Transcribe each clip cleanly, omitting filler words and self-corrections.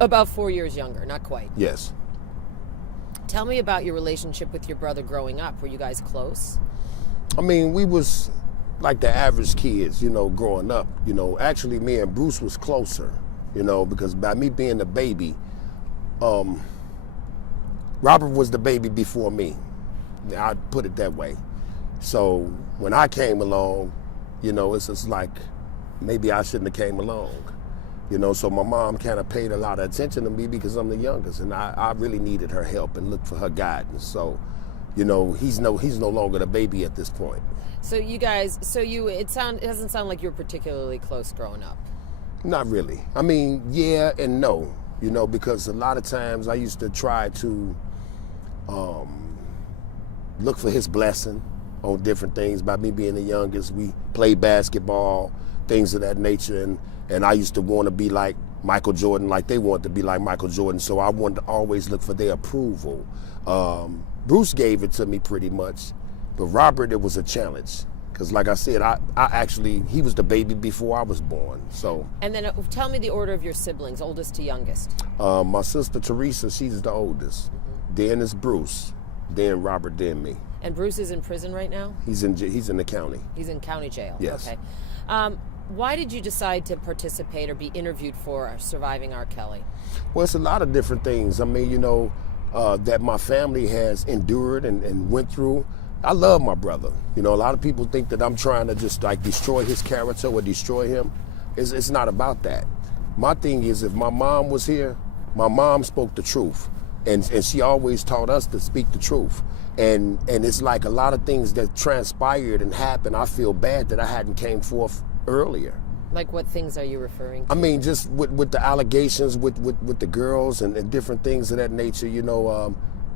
About 4 years younger, not quite. Yes. Tell me about your relationship with your brother growing up. Were you guys close? I mean, we was like the average kids, growing up. Actually, me and Bruce was closer, because by me being the baby, Robert was the baby before me. I'd put it that way. So when I came along, it's just like maybe I shouldn't have came along. So my mom kind of paid a lot of attention to me because I'm the youngest, and I really needed her help and looked for her guidance. So, he's no longer the baby at this point. So you guys, it doesn't sound like you were particularly close growing up. Not really. I mean, yeah and no, because a lot of times I used to try to look for his blessing on different things. By me being the youngest, we played basketball, things of that nature, and I used to want to be like Michael Jordan, like they wanted to be like Michael Jordan, so I wanted to always look for their approval. Bruce gave it to me pretty much, but Robert, it was a challenge. Because like I said, he was the baby before I was born, so. And then tell me the order of your siblings, oldest to youngest. My sister Teresa, she's the oldest. Then it's Bruce, then Robert, then me. And Bruce is in prison right now? He's in the county. He's in county jail? Yes. Okay. Why did you decide to participate or be interviewed for Surviving R. Kelly? Well, it's a lot of different things. I mean, that my family has endured and went through. I love my brother. A lot of people think that I'm trying to just like destroy his character or destroy him. It's not about that. My thing is, if my mom was here, my mom spoke the truth. And she always taught us to speak the truth. And it's like a lot of things that transpired and happened, I feel bad that I hadn't came forth earlier. Like what things are you referring to? I mean, just with the allegations with the girls and different things of that nature.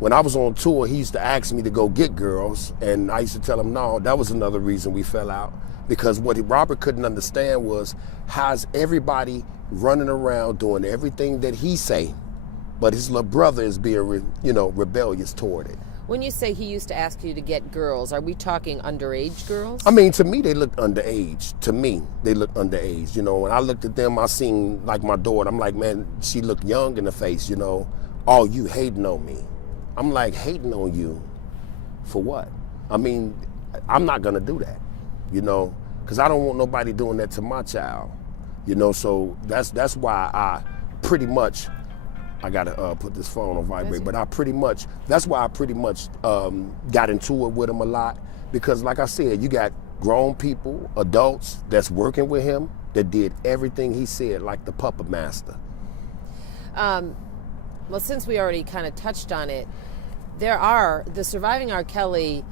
When I was on tour, he used to ask me to go get girls, and I used to tell him no. That was another reason we fell out, because what Robert couldn't understand was how's everybody running around doing everything that he say, but his little brother is being rebellious toward it. When you say he used to ask you to get girls, are we talking underage girls? I mean, to me, they looked underage. To me, they looked underage. When I looked at them, I seen like my daughter. I'm like, man, she looked young in the face, Oh, you hating on me. I'm like, hating on you for what? I mean, I'm not going to do that, because I don't want nobody doing that to my child, so that's why I pretty much, I got to put this phone on vibrate, but that's why I pretty much got into it with him a lot, because like I said, you got grown people, adults that's working with him that did everything he said like the puppet master. Well, since we already kind of touched on it, the Surviving R. Kelly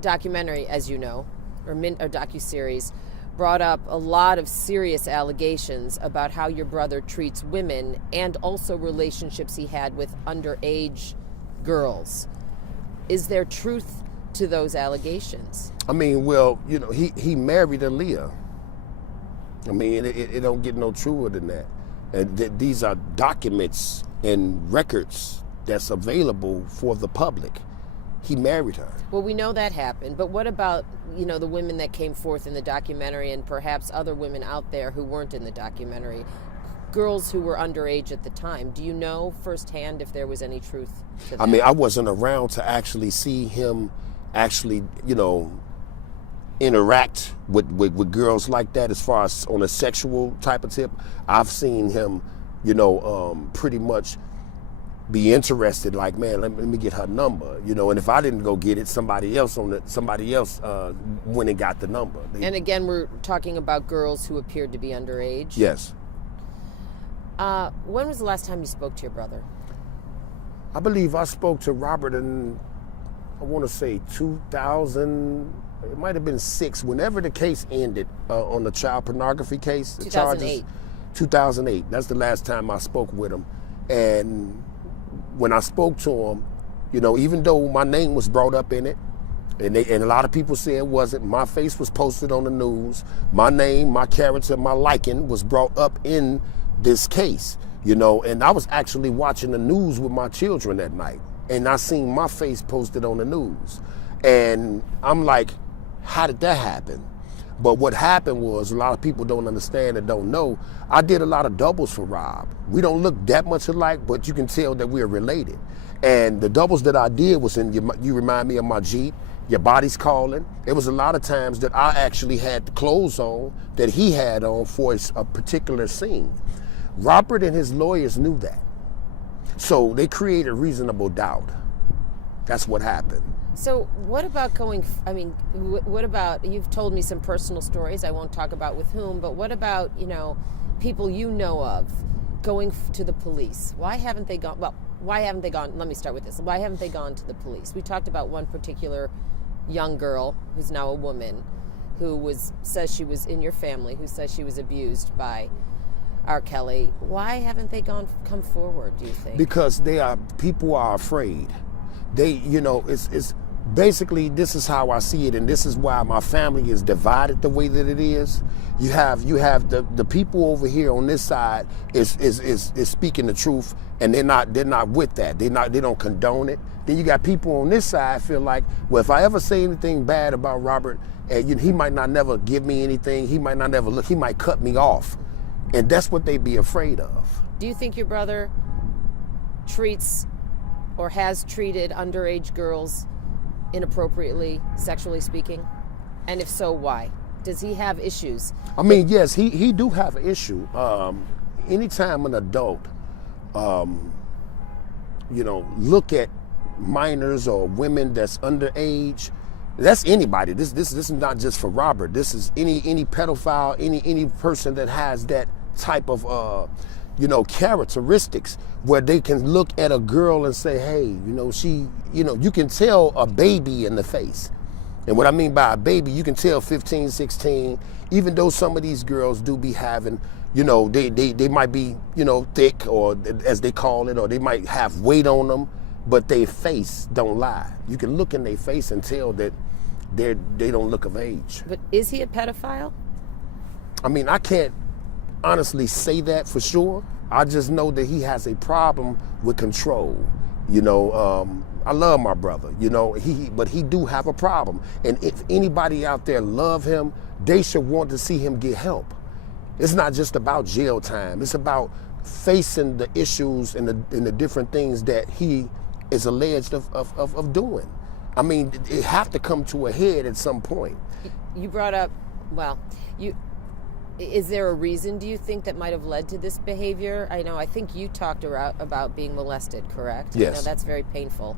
documentary, as you know, or docuseries, brought up a lot of serious allegations about how your brother treats women and also relationships he had with underage girls. Is there truth to those allegations? I mean, well, he married Aaliyah. I mean, it don't get no truer than that. And these are documents and records that's available for the public. He married her. Well, we know that happened, but what about, the women that came forth in the documentary and perhaps other women out there who weren't in the documentary, girls who were underage at the time? Do you know firsthand if there was any truth to that? I mean, I wasn't around to actually see him actually, interact with girls like that as far as on a sexual type of tip. I've seen him, pretty much be interested, like, man, let me get her number, and if I didn't go get it, somebody else went and got the number. And again, we're talking about girls who appeared to be underage. Yes. When was the last time you spoke to your brother? I believe I spoke to Robert in, I want to say 2000, it might have been 6, whenever the case ended on the child pornography case. 2008. 2008, that's the last time I spoke with him. And when I spoke to him, even though my name was brought up in it, and a lot of people say it wasn't, my face was posted on the news, my name, my character, my liking was brought up in this case, and I was actually watching the news with my children that night, and I seen my face posted on the news, and I'm like, how did that happen? But what happened was, a lot of people don't understand and don't know, I did a lot of doubles for Rob. We don't look that much alike, but you can tell that we're related. And the doubles that I did was in You Remind Me of My Jeep, Your Body's Calling. It was a lot of times that I actually had the clothes on that he had on for a particular scene. Robert and his lawyers knew that. So they created reasonable doubt. That's what happened. So what about what about, you've told me some personal stories, I won't talk about with whom, but what about, people you know of going to the police? Why haven't they gone, let me start with this. Why haven't they gone to the police? We talked about one particular young girl who's now a woman who says she was in your family, who says she was abused by R. Kelly. Why haven't they come forward, do you think? Because people are afraid. It's basically, this is how I see it, and this is why my family is divided the way that it is. You have the people over here on this side is speaking the truth, and they're not with that. They don't condone it. Then you got people on this side feel like, well, if I ever say anything bad about Robert, he might not never give me anything. He might not never look. He might cut me off, and that's what they be afraid of. Do you think your brother treats or has treated underage girls inappropriately, sexually speaking? And if so, why? Does he have issues? I mean, yes, he do have an issue. Anytime an adult, look at minors or women that's underage, that's anybody. This is not just for Robert. This is any pedophile, any person that has that type of characteristics where they can look at a girl and say, hey, you can tell a baby in the face. And what I mean by a baby, you can tell 15, 16, even though some of these girls do be having, they might be, thick, or as they call it, or they might have weight on them, but their face don't lie. You can look in their face and tell that they don't look of age. But is he a pedophile? I mean, I can't honestly say that for sure. I just know that he has a problem with control. I love my brother, but he do have a problem. And if anybody out there love him, they should want to see him get help. It's not just about jail time. It's about facing the issues and the different things that he is alleged of doing. I mean, it have to come to a head at some point. You brought up, is there a reason, do you think, that might have led to this behavior? I think you talked about being molested, correct? Yes. That's very painful.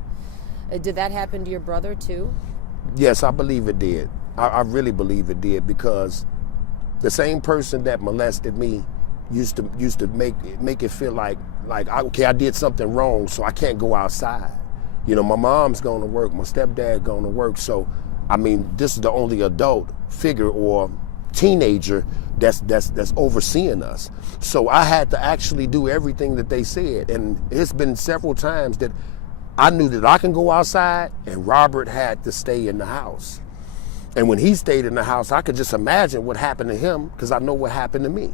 Did that happen to your brother too? Yes, I believe it did. I really believe it did, because the same person that molested me used to make it feel like I did something wrong, so I can't go outside. My mom's going to work, my stepdad going to work, so I mean, this is the only adult figure or teenager that's overseeing us. So I had to actually do everything that they said, and it's been several times that I knew that I can go outside and Robert had to stay in the house. And when he stayed in the house, I could just imagine what happened to him, because I know what happened to me.